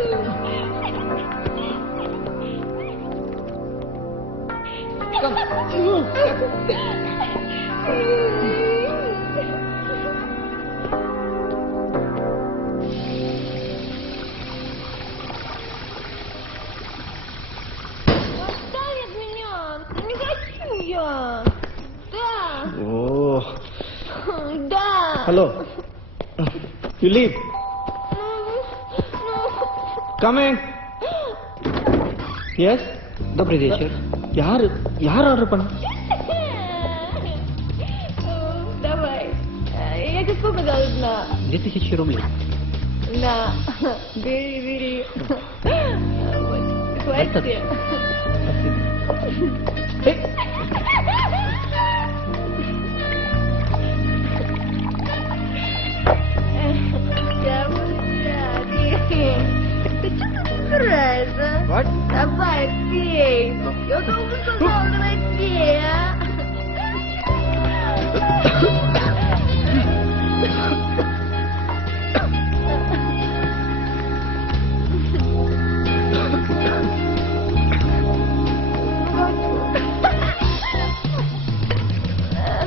Отстань от меня! Не хочу я! Да! Oh. Да! Hello. You leave. Come in. Yes? Добрый вечер. Яр ордер பண்ண? Давай. Я тебе сколько должна? 2000 рублей. На. Бери. Вот. Хватит. Я ты что тут нравится? What? Давай, пей. Я долго сказала, давай пей, а?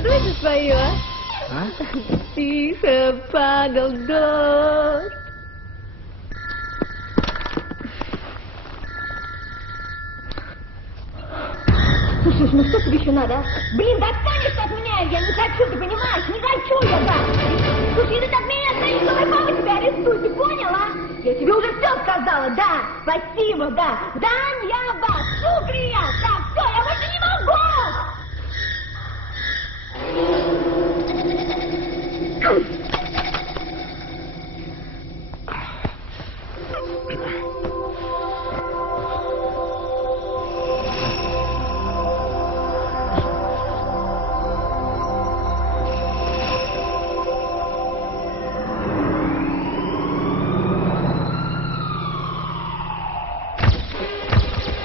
Давайте свое, а? Тихо падал дождь. Слушай, ну что тебе еще надо, а? Блин, да отстанешь от меня, я не хочу, ты понимаешь? Не хочу я так. Слушай, если ты от меня отстанешь, то моя папа тебя арестует, ты понял, а? Я тебе уже все сказала, да, спасибо, да. Даньяба, шукрия, так, все, я больше не могу.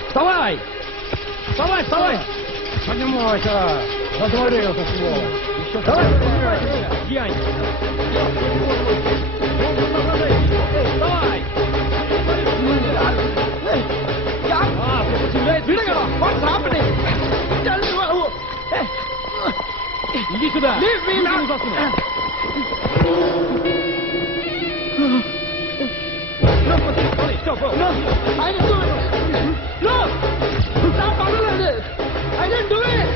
Вставай! Вставай! Поднимайся! Разговорился, сволочь! Давай, поднимайся! Пьянь! Вставай! Иди сюда! Руки засунь! Все, go! I didn't do it! No! Stop following this! I didn't do it!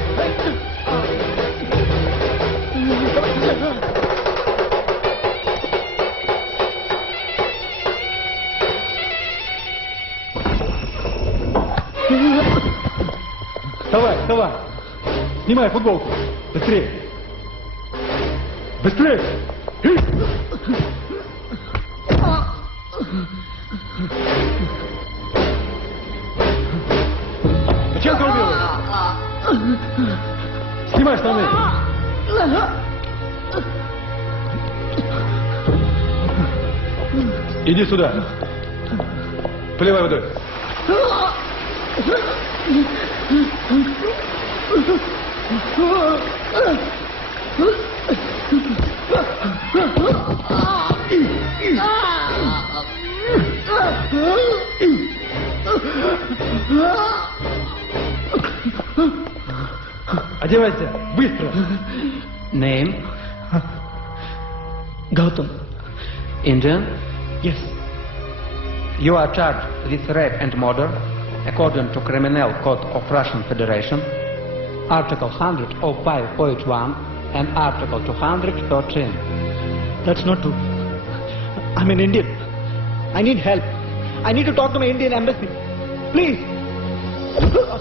Вставай! Снимай футболку! Быстрее! Зачем ты убил его? Снимай штаны! Иди сюда! Поливай водой! Одевайся! Быстро! Name? Gautam. Indian? Yes. You are charged with rape and murder according to Criminal Code of Russian Federation, Article 105.1 and Article 213. That's not true. I'm an Indian. I need help. I need to talk to my Indian embassy. Please.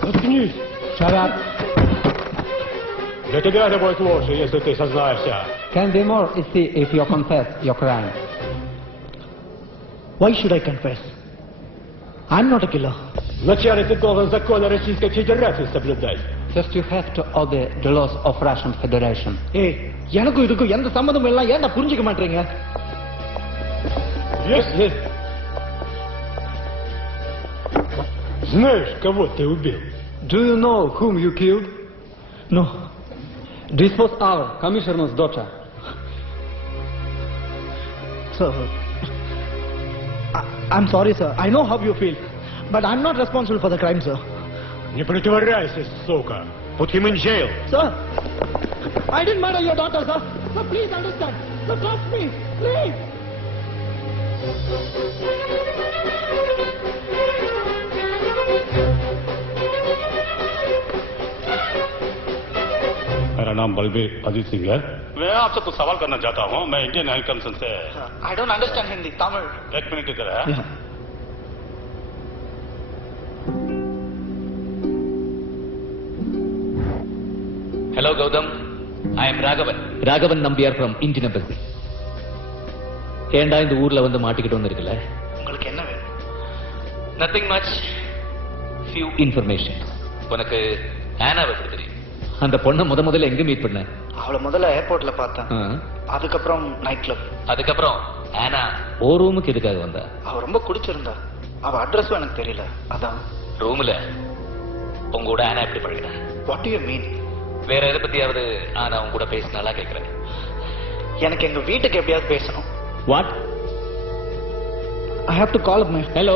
Заткнись! Shut up. Для тебя это будет лучше, если ты сознаешься. Can be more easy if you confess your crime. Why should I confess? I'm not a killer. Вначале ты должен законы Российской Федерации соблюдать. First you have to obey the laws of Russian Federation. Hey, எனக்கும் இதுக்கும் எந்த சம்மந்தமும் எல்லாம் ஏன் நான் புரிஞ்சுக்க மாட்டேங்க? Если знаешь, кого ты убил? Do you know whom you killed? No. This was our commissioner's daughter. So, I'm sorry, sir. I know how you feel. But I'm not responsible for the crime, sir. Не притворяйся, сука. Put him in jail. Sir, I didn't murder your daughter, sir. Sir, please understand. Sir, trust me. Please. मेरा नाम बलबीर अजीत सिंह है। मैं आपसे कुछ सवाल करना चाहता हूँ। मैं इंडियन ऑयल कंपनी से। I don't understand Hindi, Tamil. एक मिनट इधर है। Yeah. Hello, Gautam. I am Raghavan. Raghavan Nambiar from Indian Embassy. ஏண்டா இந்த ஊர்ல வந்து மாட்டிக்கிட்டு வந்திருக்கல? உங்களுக்கு என்ன வேணும்? Nothing much. Few information. உனக்கு ஆனாவை எப்படி தெரியும்? அந்த பொண்ணை முதல்ல எங்க மீட் பண்ண? அவளை முதல்ல ஏர்போர்ட்ல பார்த்தேன். அதுக்கப்புறம் நைட் கிளப். அதுக்கப்புறம் ஆனா ஓ ரூமுக்கு எதுக்காக வந்தா? அவ ரொம்ப குடிச்சிருந்தா. அவ அட்ரஸும் எனக்கு தெரியல. அதான். ரூம்ல உங்களோட ஆனா எப்படி பழகினா? What do you mean? வேற எதை பத்தியாவது ஆனா உங்க கூட பேசினாலா கேக்குறேன். எனக்கு எங்க வீட்டுக்கு எப்படியாவது பேசணும். What? I have to call up my... Hello.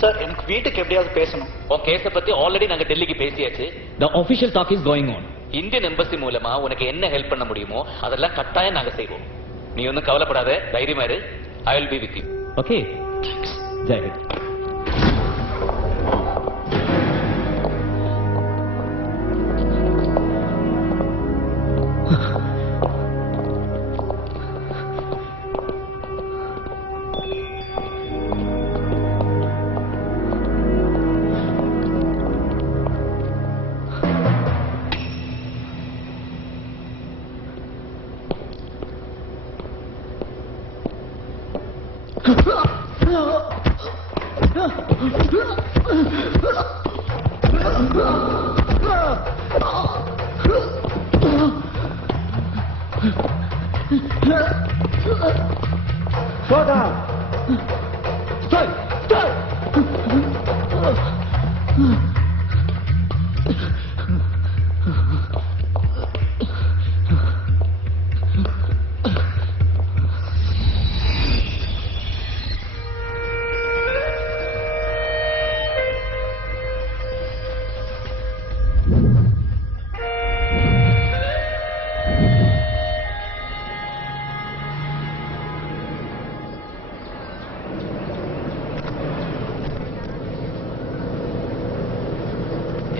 Sir, எனக்கு வீட்டுக்கு எப்படியாவது பேசணும். உன் கேஸ பத்தி ஆல்ரெடி நாங்க டெல்லிக்கு பேசியாச்சு. The official talk is going on. Indian embassy மூலமா உனக்கு என்ன ஹெல்ப் பண்ண முடியுமோ அதெல்லாம் கட்டாயம் நாங்க செய்வோம். நீ ஒன்னும் கவலைப்படாத, தைரியமா இரு. I will be with you. Okay? Thanks. Jai Hind. Slow down. Stay. Stay.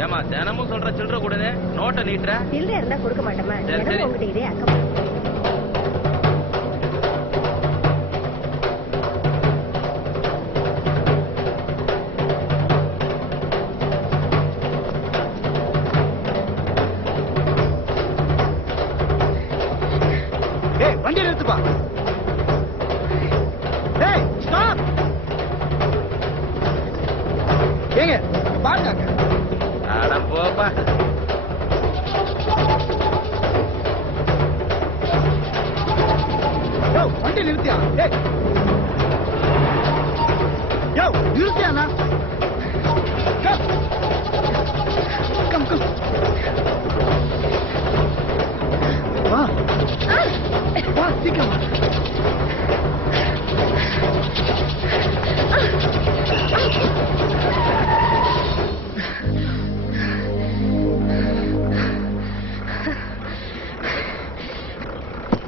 ஏமா தினமும் சொல்ற சில்லற கூடனே நோட்டை நீட்டுற? சில்லறை இருந்தா கொடுக்க மாட்டேமா? தினமும் உங்ககிட்ட இதே அக்கம். ஏய், வண்டி நிறுத்துப்பா. ஏய், ஸ்டாப். ஏங்க, பாருங்க. அட போப்பா. யோ, வண்டி நிறுத்தியா? ஏய். யோ, நிறுத்தியானா? Come come. வா. வா, சீக்கிரம் வா.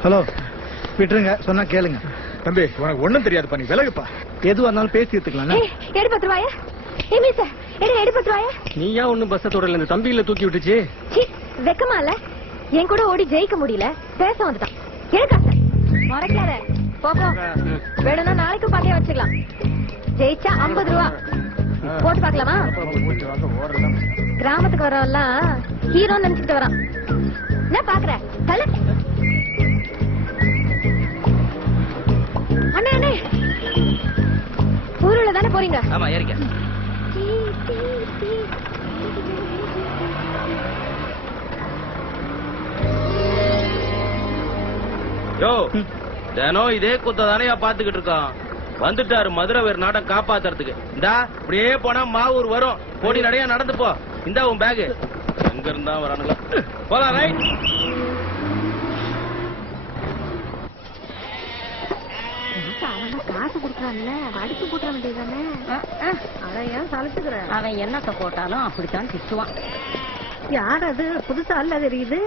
ஹலோ, விட்டுருங்க, சொன்னா கேளுங்க. தம்பி, உனக்கு ஒண்ணும் தெரியாது, பண்ணி விலகுப்பா. எதுவா இருந்தாலும் பேசி எடுத்துக்கலாம். எடு 10 ரூபாயா? ஏமி சார், எடு 10 ரூபாயா? நீ ஏன் ஒண்ணும் பஸ் தொடரல? இந்த தம்பியில தூக்கி விட்டுச்சு. சீ, வெக்கமா இல்ல? என் கூட ஓடி ஜெயிக்க முடியல, பேச வந்துட்டான். எடுக்கா சார், மறைக்காத. போப்போ, வேணும்னா நாளைக்கு பந்தயம் வச்சுக்கலாம். ஜெயிச்சா 50 ரூபா போட்டு பாக்கலாமா? கிராமத்துக்கு வரவெல்லாம் ஹீரோ நினைச்சுட்டு வரான். என்ன பாக்குற? தலை அண்ணே அண்ணே, ஊருல தானே போறீங்க? ஆமா, ஏறிக்க. யோ, தினம் இதே குத்த தானே பாத்துக்கிட்டு இருக்கோம். வந்துட்டாரு மதுரை வேறு நாட்டம் காப்பாத்துறதுக்கு. இந்தா இப்படியே போனா மாவூர் வரும். கோடி நடையா நடந்து போ. இந்தா உன் பேகு. எங்க இருந்தா வரானுங்க. போலாம், ரைட். காசு குடுக்கறான்ல அடிச்சு போட்ட வேண்டியதானே. அதான் ஏன் சலிச்சுக்கிற? அவன் என்னத்தை போட்டாலும் அப்படித்தான் திட்டுவான். யார் அது புதுசா இல்ல தெரியுது?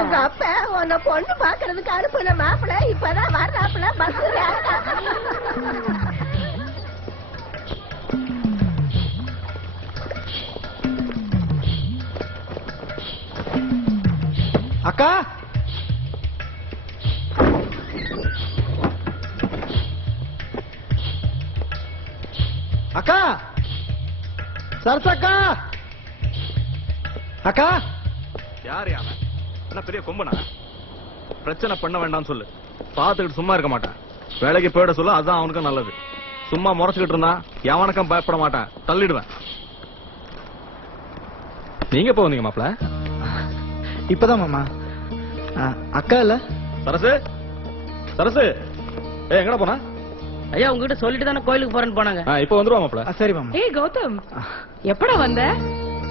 உங்க அப்ப உன்னை பொண்ணு பாக்குறதுக்கு அனுப்புன மாப்பிள்ள இப்பதான் வர்றாப்புல பஸ்ல. அக்கா அக்கா சரசக்கா அக்கா யார் யானை என்ன பெரிய கொம்பனா? பிரச்சனை பண்ண வேண்டாம்னு சொல்லு, பார்த்துக்கிட்டு சும்மா இருக்க மாட்டேன். வேலைக்கு போயிட சொல்லு, அதுதான் அவனுக்கும் நல்லது. சும்மா முறைச்சுக்கிட்டு இருந்தா எவனுக்கும் பயப்பட மாட்டேன், தள்ளிடுவேன். நீங்க எப்போ வந்தீங்க மாப்பிள? இப்பதான் மாமா. அக்கா இல்ல சரசு சரசு எங்கடா போனா? ஐயா உங்ககிட்ட சொல்லிட்டு தானே கோயிலுக்கு போறேன்னு போனாங்க. இப்ப வந்துருவா மாப்பிள. சரி மாமா. ஏய் கௌதம், எப்படா வந்த?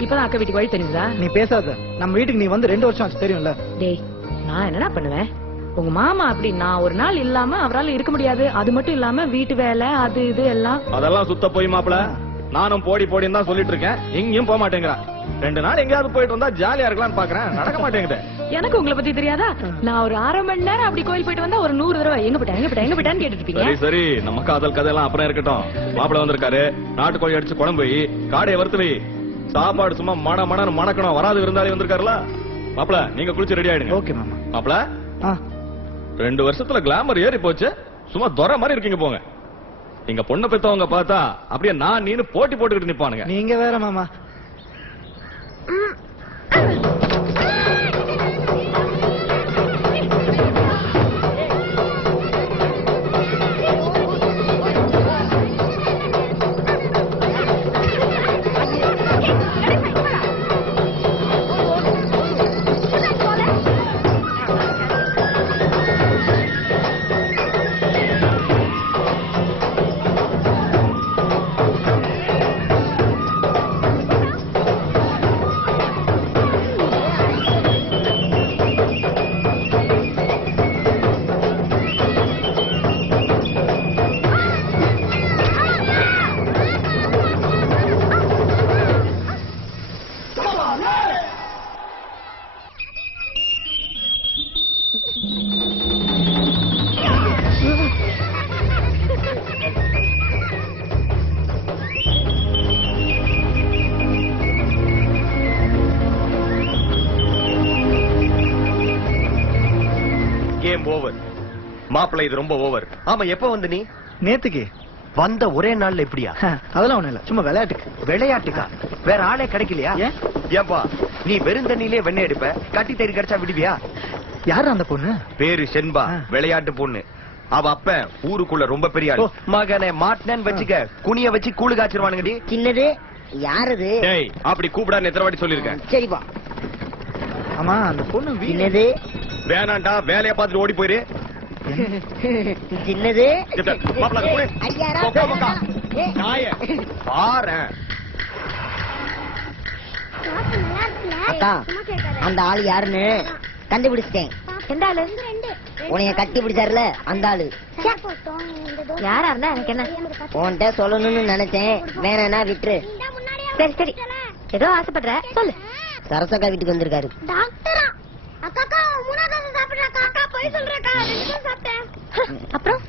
இப்பதான் அக்கா வீட்டுக்கு வழி தெரியுதா? நீ பேசாத, நம்ம வீட்டுக்கு நீ வந்து 2 வருஷம் ஆச்சு தெரியும்ல. டேய் நான் என்னடா பண்ணுவேன்? உங்க மாமா அப்படி நான் ஒரு நாள் இல்லாம அவரால் இருக்க முடியாது. அது மட்டும் இல்லாம வீட்டு வேலை அது இது எல்லாம். அதெல்லாம் சுத்த போய் மாப்பிள. நானும் போடி போடின்னு தான் சொல்லிட்டு இருக்கேன், எங்கேயும் போக மாட்டேங்கிறான். 2 நாள் எங்கேயாவது போயிட்டு வந்தா ஜாலியா இருக்கலாம்னு பாக்குறேன், நடக்க மாட்டேங்குது. எனக்கு உங்களை பத்தி தெரியாதா? நான் ஒரு 1/2 மணி நேரம் அப்படி கோயில் போயிட்டு வந்தா ஒரு 100 தடவை எங்க போயிட்டான்னு கேட்டுட்டு இருப்பீங்க. சரி சரி, நம்ம காதல் கதையெல்லாம் அப்புறம் இருக்கட்டும். மாப்பிள வந்திருக்காரு, நாட்டுக்கோழி அடிச்சு குழம்பு வை, காடையை வறுத்து வை, சாப்பாடு சும்மா மணன்னு மணக்கணும். வராது விருந்தாளி வந்திருக்காருல. மாப்பிள நீங்க குளிச்சு ரெடி ஆயிடுங்க. ஓகே மாமா. மாப்பிள 2 வருஷத்துல கிளாமர் ஏறி போச்சு, சும்மா துரை மாதிரி இருக்கீங்க போங்க. எங்க பொண்ணை பெத்தவங்க பார்த்தா அப்படியே நான் நீனு போட்டி போட்டுக்கிட்டு நிப்பானுங்க. நீங்க வேற மாமா. மாப்பிள்ளை இது ரொம்ப ஓவர். ஆமா எப்ப வந்து நீ? நேத்துக்கு வந்த ஒரே நாள்ல எப்படியா? அதெல்லாம் ஒண்ணு இல்ல, சும்மா விளையாட்டுக்கு. விளையாட்டுக்கா? வேற ஆளே கிடைக்கலையா? ஏன்பா நீ வெறும் தண்ணியிலே வெண்ணெய் எடுப்ப, கட்டி தேடி கிடைச்சா விடுவியா? யாரு அந்த பொண்ணு? பேரு செண்பா, விளையாட்டு பொண்ணு. அவ அப்ப ஊருக்குள்ள ரொம்ப பெரிய ஆளு. மகனை மாட்டினு வச்சுக்க, குனிய வச்சு கூழு காய்ச்சிருவானுங்கடி. சின்னது யாரது? டேய் அப்படி கூப்பிடான்னு எத்தனை வாட்டி சொல்லிருக்கேன். சரிப்பா. ஆமா அந்த பொண்ணு சின்னது வேணாண்டா, வேலையை பார்த்துட்டு ஓடி போயிரு. சின்னது அக்கா, அந்த ஆளு யாருன்னு கண்டுபிடிச்சிட்டேன். எந்த ஆளு? உன்னைய கட்டி பிடிச்சாருல அந்த ஆளு. யாரா இருந்தா எனக்கு என்ன? உன்கிட்ட சொல்லணும்னு நினைச்சேன், வேணா விட்டுரு. சரி சரி, ஏதோ ஆசைப்படுற சொல்லு. சரசக்கா வீட்டுக்கு வந்திருக்காரு. அப்புறம்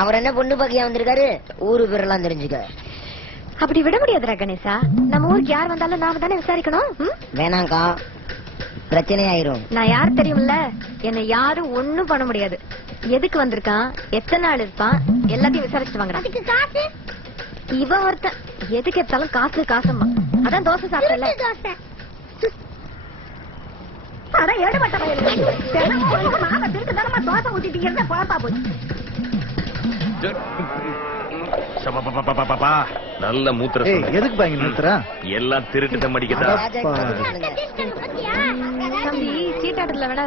அவர் என்ன பொண்ணு பாக்கியா வந்திருக்காரு, ஊரு பேரெல்லாம் தெரிஞ்சுக்க. அப்படி விட முடியாதுடா கணேசா, நம்ம ஊருக்கு யார் வந்தாலும் நாம தானே விசாரிக்கணும். வேணாங்கா, பிரச்சனை ஆயிரும். நான் யார் தெரியும்ல, என்ன யாரும் ஒண்ணும் பண்ண முடியாது. எதுக்கு வந்திருக்கான், எத்தனை நாள் இருப்பான், எல்லாத்தையும் விசாரிச்சுட்டு வாங்குறான். இவன் ஒருத்தன் எதுக்கு எடுத்தாலும் காசு காசம்மா. அதான் தோசை சாப்பிடல. அதான் ஏடுபட்ட தோசை ஊத்திட்டீங்க குழப்பா போச்சு. நல்ல மூத்திர. எதுக்கு பாங்க நிறுத்துற? எல்லாம் திருட்டு மடிக்கதா. தம்பி சீட்டாட்டத்துல வேணா